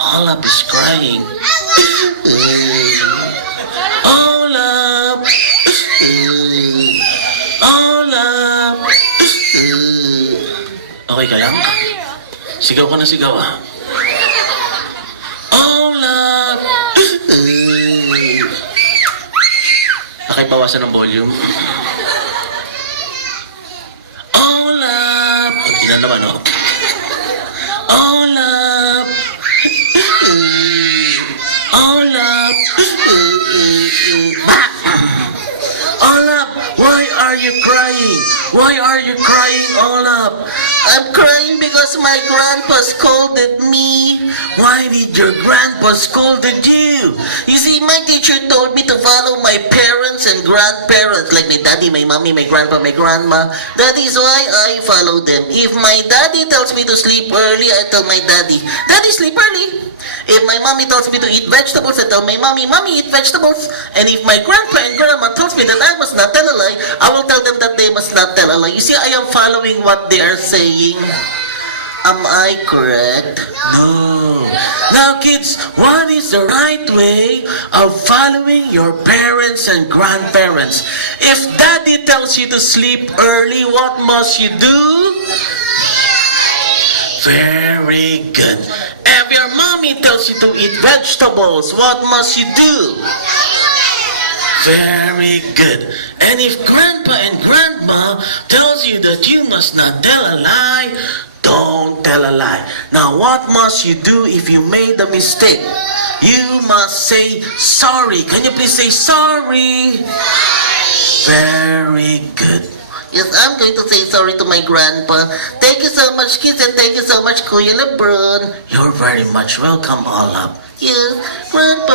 Olaf is crying. Olaf! Olaf! Okay ka lang? Sigaw ka na sigaw, ah. Olaf! Nakibawasan ng volume. Olaf! Hindi na naman, oh. Olaf! Olaf! Olaf! Why are you crying? Why are you crying, Olaf? I'm crying because my grandpa scolded me. Why did your grandpa scolded you? You see, my teacher told me to follow my parents and grandparents, like my daddy, my mommy, my grandpa, my grandma. That is why I follow them. If my daddy tells me to sleep early, I tell my daddy, Daddy, sleep early. If my mommy tells me to eat vegetables, I tell my mommy, Mommy, eat vegetables. And if my grandpa and grandma tells me that I must not tell a lie, I will tell them that they must not tell a lie. You see, I am following what they are saying. Am I correct? No. Now, kids, what is the right way of following your parents and grandparents? If daddy tells you to sleep early, what must you do? Very good. If your mommy tells you to eat vegetables, what must you do? Very good. And if grandpa and grandma tells you that you must not tell a lie, don't tell a lie. Now, what must you do if you made a mistake? You must say sorry. Can you please say sorry? Very good. Yes, I'm going to say sorry to my grandpa. Thank you so much, kids, and thank you so much, Kuya Lebron. You're very much welcome, Olaf. Yes, Grandpa.